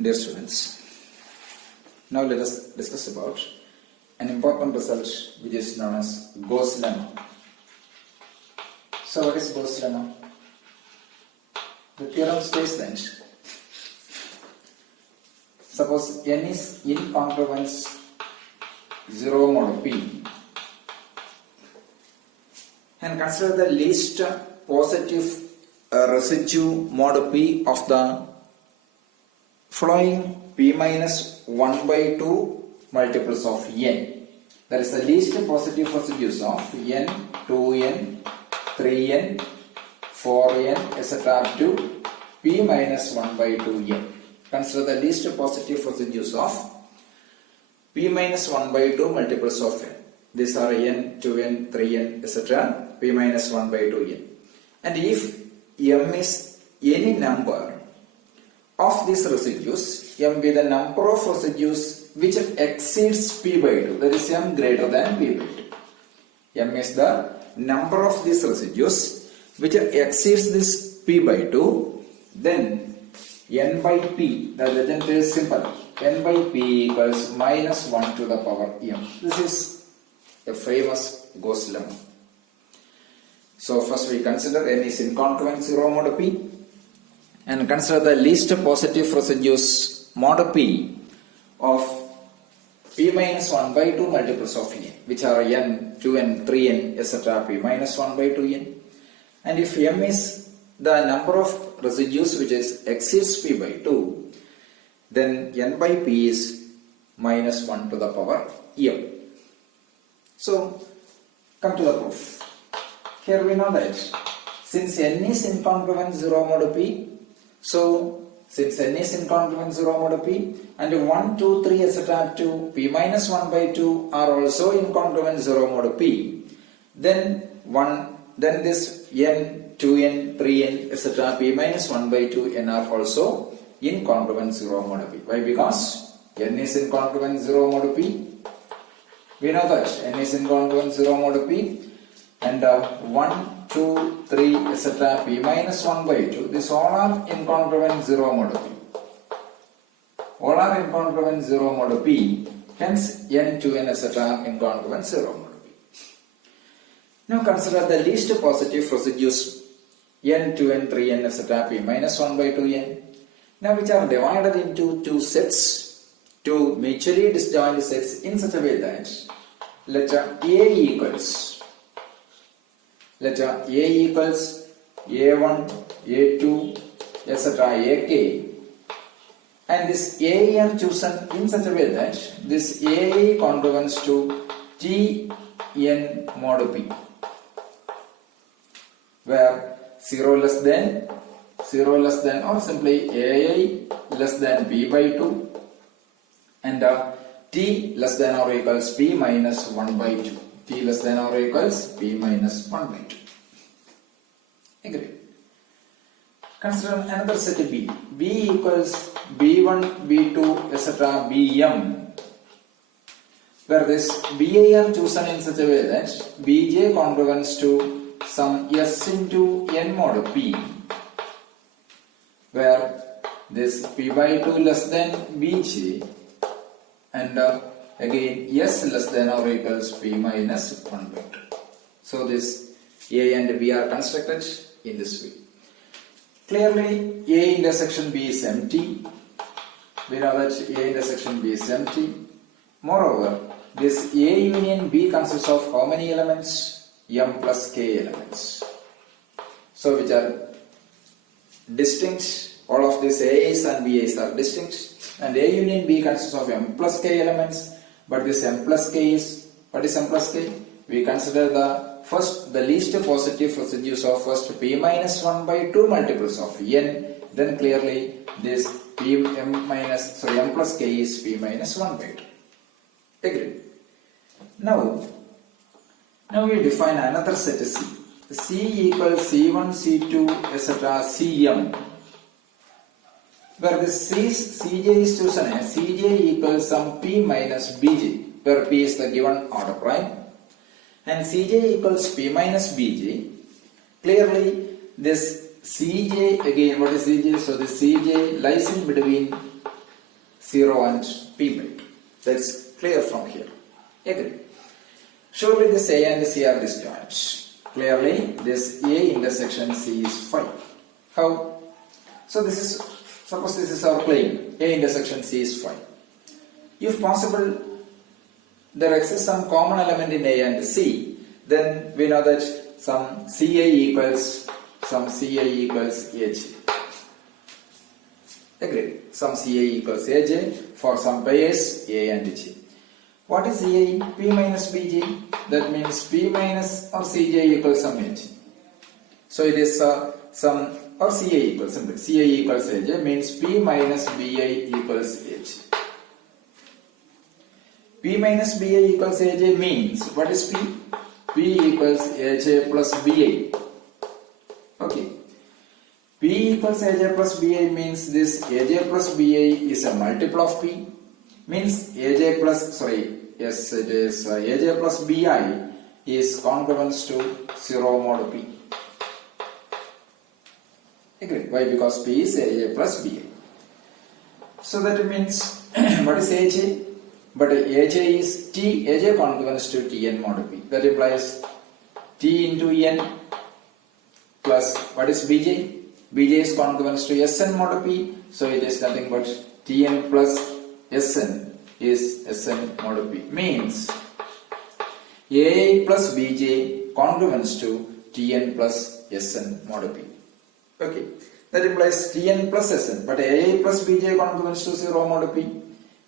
Dear students, now let us discuss about an important result which is known as Gauss lemma. So what is Gauss lemma? The theorem states that suppose n is in congruence 0 mod p and consider the least positive residue mod p of the following p minus 1 by 2 multiples of n. That is the least positive residues of n, 2n, 3n, 4n, etc. up to p minus 1 by 2n. Consider the least positive residues of p minus 1 by 2 multiples of n. These are n, 2n, 3n, etc. p minus 1 by 2n. And if m is any number of these residues, m be the number of residues which exceeds p by 2, that is m greater than p by 2. M is the number of these residues which exceeds this p by 2, then n by p, the legend is simple, n by p equals minus 1 to the power m. This is a famous Gauss lemma. So first we consider n is incongruent 0 mod p and consider the least positive residues mod p of p minus 1 by 2 multiples of n, which are n, 2n, 3n, etc. p minus 1 by 2n. And if m is the number of residues which exceeds p by 2, then n by p is minus 1 to the power m. So come to the proof. Here we know that since n is incongruent 0 mod p, so since n is incongruent 0 mod p and 1, 2, 3 etc. to p minus 1 by 2 are also incongruent 0 mod p, then this n, 2n, 3n etc. p minus 1 by 2 n are also incongruent 0 mod p. Why? Because n is incongruent 0 mod p. We know that n is incongruent 0 mod p and 1, 2, 3 etc. p minus 1 by 2, these all are incongruent 0 mod p. All are incongruent 0 mod p, hence n, 2n etc. incongruent 0 mod p. Now consider the least positive residues n, 2n, 3n etc. p minus 1 by 2n. Now which are divided into two sets, two mutually disjoint sets in such a way that letter A equals A1, A2, etc. AK, and this A are chosen in such a way that this A congruence to Tn mod p, where 0 less than or simply AI less than p by 2 and t less than or equals p minus 1 by 2. T less than or equals p minus 1 by 2. Agree. Consider another set B. B equals B1, B2, etc. Bm, where this Bi are chosen in such a way that Bj congruence to some s into n mod p, where this p by 2 less than Bj and again s less than or equals p minus 1 by 2. So this A and B are constructed in this way. Clearly A intersection B is empty. We know that A intersection B is empty. Moreover, this A union B consists of how many elements? M plus K elements. So which are distinct. All of these A's and B's are distinct. And A union B consists of M plus K elements. But this M plus K is, what is M plus K? We consider the least positive residues of first p minus 1 by 2 multiples of n, then clearly this M plus K is p minus 1 by 2. Agree? Now we define another set C. C equals C1, C2, etc. Cm, where this Cj is chosen as Cj equals some p minus Bj, where p is the given order prime, and Cj equals p minus Bj. Clearly this Cj, again what is Cj? So the Cj lies in between 0 and p by 2. That's clear from here. Agree. Surely this A and C are disjoint. Clearly this A intersection C is phi. How? So suppose this is our claim. A intersection C is phi. If possible, there exists some common element in A and C, then we know that some CA equals AJ. Agreed. Some CA equals AJ for some pairs A and J. What is CA? P minus BJ. That means P minus or CJ equals some AJ. So it is some or CA equals simply CA equals AJ means P minus BI equals AJ. P minus BI equals AJ means what is P? P equals AJ plus BI. Okay. P equals AJ plus BI means this AJ plus BI is a multiple of P. Means AJ plus BI is congruent to 0 mod P. Agree? Why? Because P is AJ plus BI. So that means what is AJ? But AJ is T, AJ congruent to Tn mod P. That implies T into N plus what is BJ? BJ is congruent to Sn mod P. So it is nothing but Tn plus Sn is Sn mod P. Means AI plus BJ congruent to Tn plus Sn mod P. Okay. That implies Tn plus Sn. But AI plus BJ congruent to 0 mod P.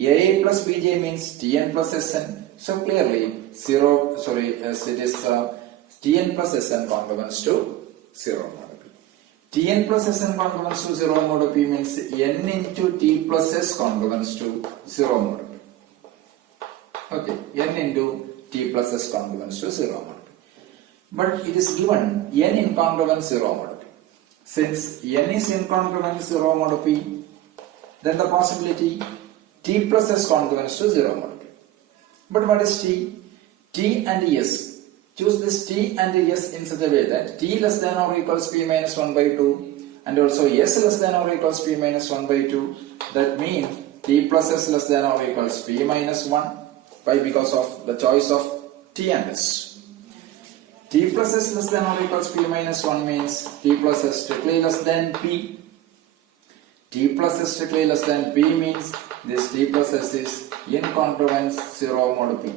AA plus BJ means Tn plus Sn. So clearly it is Tn plus Sn congruent to 0 mod P. Tn plus Sn congruent to 0 mod P means N into T plus S congruent to 0 mod P. Okay, N into T plus S congruent to 0 mod P. But it is given N incongruent 0 mod P. Since N is incongruent 0 mod P, then the possibility T plus S congruent to 0 mod P. But what is T? T and S. Choose this T and S in such a way that T less than or equals P minus 1 by 2 and also S less than or equals P minus 1 by 2. That means T plus S less than or equals P minus 1. Why? Because of the choice of T and S. T plus S less than or equals P minus 1 means T plus S strictly less than P. T plus S strictly less than P means this T plus S is incongruent 0 mod P.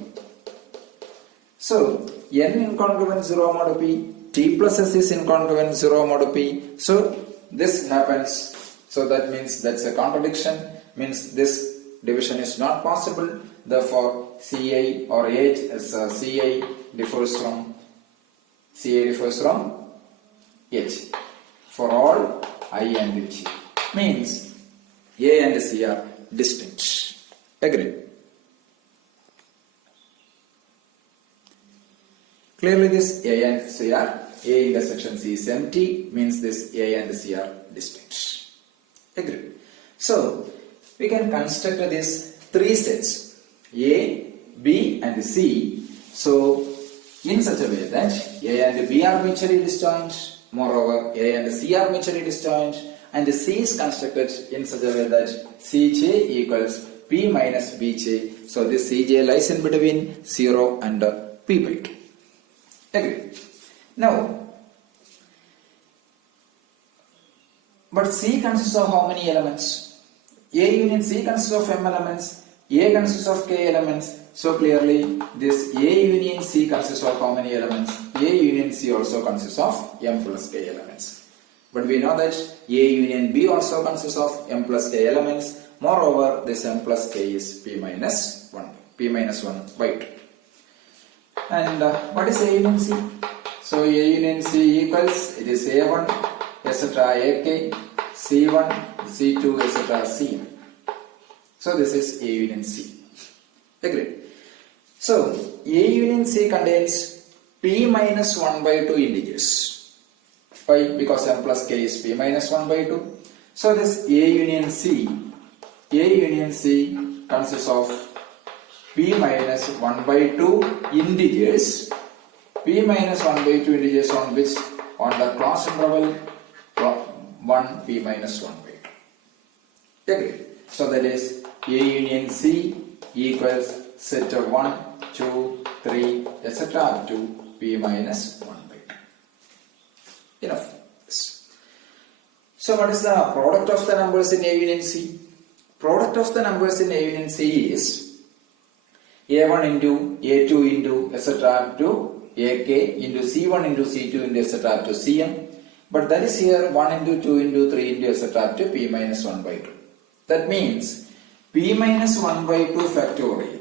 So, N incongruent 0 mod P, T plus S is incongruent 0 mod P. So, this happens. So, that means that's a contradiction. Means this division is not possible. Therefore, CA or H as CA differs from H for all I and J. Means A and C are distinct. Agree? Clearly this A and C are, A intersection C is empty, means this A and C are distinct. Agree? So, we can construct these three sets A, B and C. So, in such a way that A and B are mutually disjoint, moreover A and C are mutually disjoint, and C is constructed in such a way that Cj equals P minus Bj. So this Cj lies in between 0 and P by 2. Agree. Now, but C consists of how many elements? A union C consists of M elements, A consists of K elements. So clearly this A union C consists of how many elements? A union C also consists of M plus K elements. But we know that A union B also consists of M plus K elements. Moreover, this M plus K is P minus 1 by 2. And what is A union C? So A union C equals, it is A1, etc. AK, C1, C2, etc. C. So this is A union C. Agree? So A union C contains P minus 1 by 2 integers. Why? Because M plus K is P minus 1 by 2. So this A union C consists of P minus 1 by 2 integers. P minus 1 by 2 integers on which? On the closed interval 1 P minus 1 by 2. Agree? So that is A union C equals set of 1, 2, 3, etc. up to P minus 1 by 2. Enough. So what is the product of the numbers in A union C? Product of the numbers in A union C is A1 into A2 into etc. up to AK into C1 into C2 into etc. up to Cm. But that is here 1 into 2 into 3 into etc. up to P minus 1 by 2. That means P minus 1 by 2 factorial.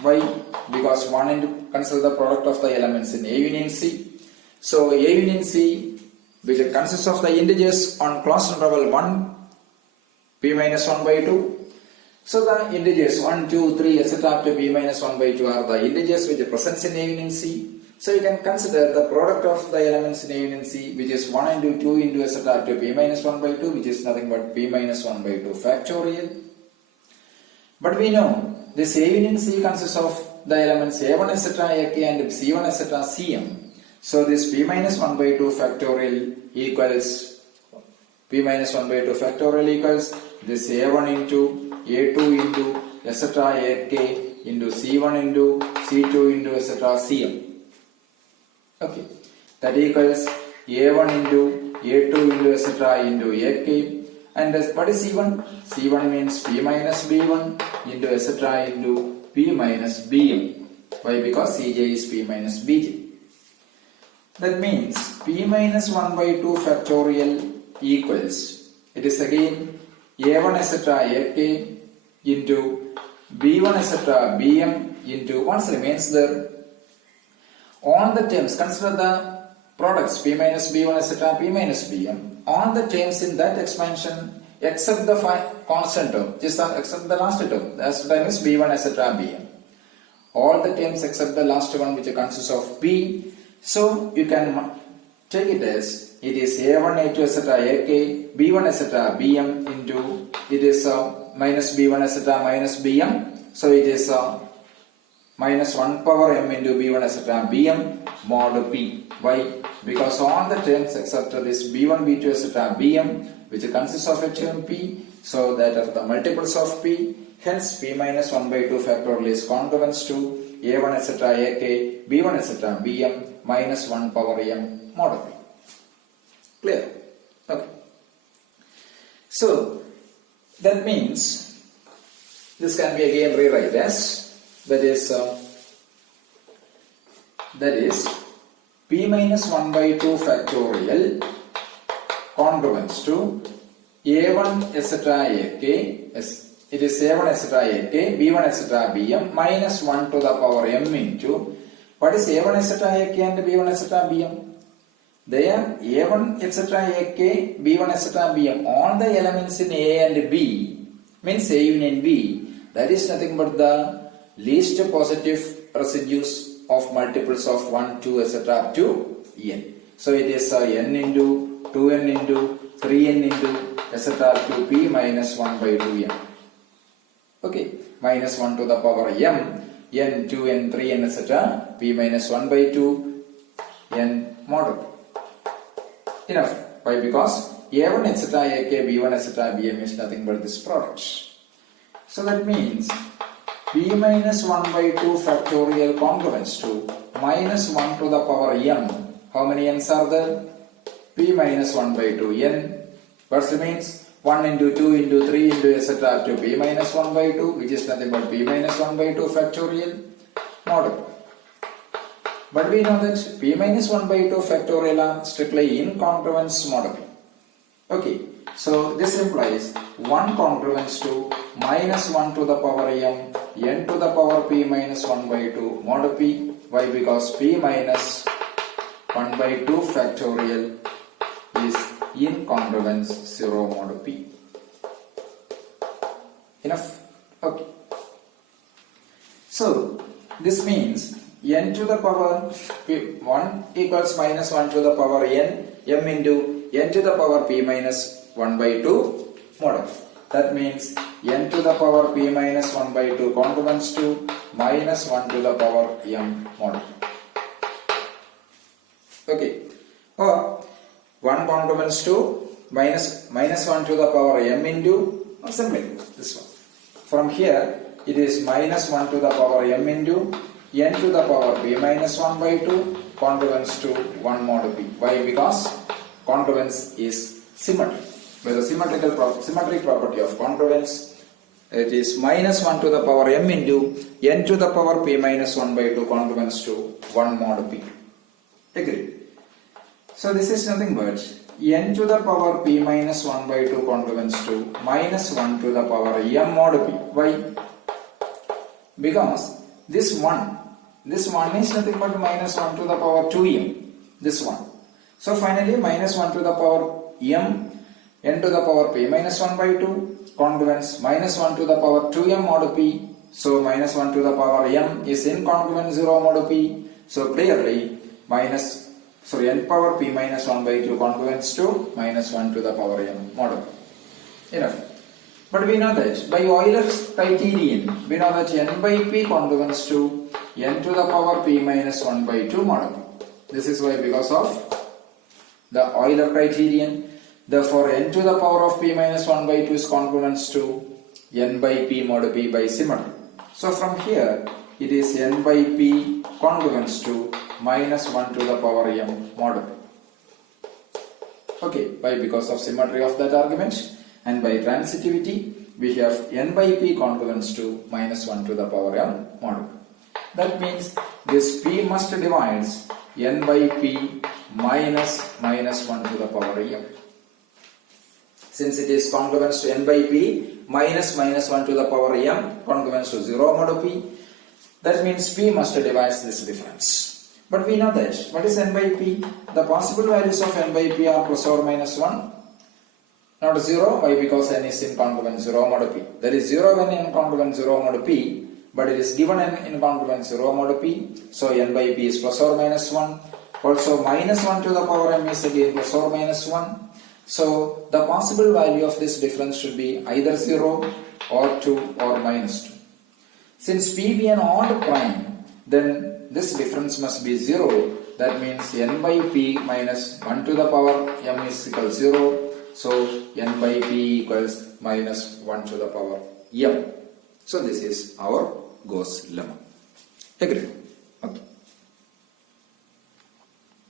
Why? Because 1 into, consider the product of the elements in A union C. So A union C, which consists of the integers on closed interval 1, P minus 1 by 2. So the integers 1, 2, 3, etc. up to P minus 1 by 2 are the integers which are present in A union C. So you can consider the product of the elements in A union C, which is 1 into 2 into etc. up to P minus 1 by 2, which is nothing but P minus 1 by 2 factorial. But we know this A union C consists of the elements A1 etc. AK and C1 etc. Cm. So this P minus 1 by 2 factorial equals P minus 1 by 2 factorial equals this A1 into A2 into etc. AK into C1 into C2 into etc. Cm. Okay, that equals A1 into A2 into etc. into AK. And what is C1? C1 means P minus B1 into etc. into P minus Bm. Why? Because Cj is P minus Bj. That means P minus 1 by 2 factorial equals, it is again A1 etc. AK into B1 etc. Bm into, what remains there? On the terms, consider the products P minus B1 etc. P minus Bm. On the terms in that expansion, except the constant term, just except the last term, the last term is B1 etc. Bm. All the terms except the last one, which consists of P. So you can take it as it is A1, A2 etc. AK, B1 etc. Bm into, it is minus B1 etc. minus Bm. So it is minus 1 power m into B1 etc. Bm mod P. Why? Because all the terms except this B1, B2 etc. Bm, which consists of a term P, so that are the multiples of P. Hence P minus 1 by 2 factorial is congruent to A1 etc. AK, B1 etc. Bm minus 1 power m mod P. Clear? Okay. So that means this can be again rewrite as, that is P minus 1 by 2 factorial congruent to A1 etc. AK, it is A1 etc. AK, B1 etc. Bm minus 1 to the power m into, what is A1 etc. AK and B1 etc. Bm? They are A1 etc. AK, B1 etc. Bm. All the elements in A and B means A union B. That is nothing but the least positive residues of multiples of 1, 2 etc. up to n. So it is n into 2n into 3n into etc. up to P minus 1 by 2n. Okay, minus 1 to the power m, n, 2n, 3n etc. P minus 1 by 2 n mod. Enough. Why? Because A1 etc. AK, B1 etc. Bm is nothing but this product. So that means P minus 1 by 2 factorial congruent to minus 1 to the power m. How many n's are there? P minus 1 by 2 n. What remains? 1 into 2 into 3 into etc. up to P minus 1 by 2, which is nothing but P minus 1 by 2 factorial mod. But we know that P minus 1 by 2 factorial are strictly incongruence mod. Okay, so this implies 1 congruence to minus 1 to the power m, n to the power P minus 1 by 2 mod P. Why? Because P minus 1 by 2 factorial is incongruence 0 mod P. Enough? Okay. So this means n to the power 1 equals minus 1 to the power n, m into n to the power P minus 1 by 2 mod. That means n to the power P minus 1 by 2 congruent to minus 1 to the power m mod. Okay. Or 1 congruent to minus 1 to the power m into, or simply this one. from here it is minus 1 to the power m into n to the power p minus 1 by 2 congruence to 1 mod p. Why? Because congruence is symmetry. By the symmetric property of congruence, it is minus 1 to the power m into n to the power p minus 1 by 2 congruence to 1 mod p. Agree? So this is nothing but n to the power p minus 1 by 2 congruence to minus 1 to the power m mod p. Why? Because this one is nothing but minus 1 to the power 2m. This one. So finally minus 1 to the power m n to the power p minus 1 by 2 congruence minus 1 to the power 2m mod p. So minus 1 to the power m is incongruent 0 mod p. So clearly n power p minus 1 by 2 congruence to minus 1 to the power m mod p. Enough. But we know that by Euler's criterion, we know that n by p congruence to n to the power p minus 1 by 2 mod p. This is why, because of the Euler criterion, therefore n to the power of p minus 1 by 2 is congruent to n by p mod p by symmetry. So from here it is n by p congruent to minus 1 to the power m mod p. Okay, why? Because of symmetry of that argument, and by transitivity we have n by p congruent to minus 1 to the power m mod p. That means this p must divide n by p minus 1 to the power m. Since it is congruent to n by p minus 1 to the power m congruent to 0 mod p, that means p must divide this difference. But we know that what is n by p? The possible values of n by p are plus or minus 1, not 0. Why? Because n is incongruent 0 mod p. There is 0 when incongruent 0 mod p, but it is given n incongruent 0 mod p. So n by p is plus or minus 1. Also minus 1 to the power m is again plus or minus 1. So the possible value of this difference should be either 0 or 2 or minus 2. Since p be an odd prime, then this difference must be 0. That means n by p minus 1 to the power m is equal 0. So n by p equals minus 1 to the power m. So this is our Gauss lemma. Agree? Okay.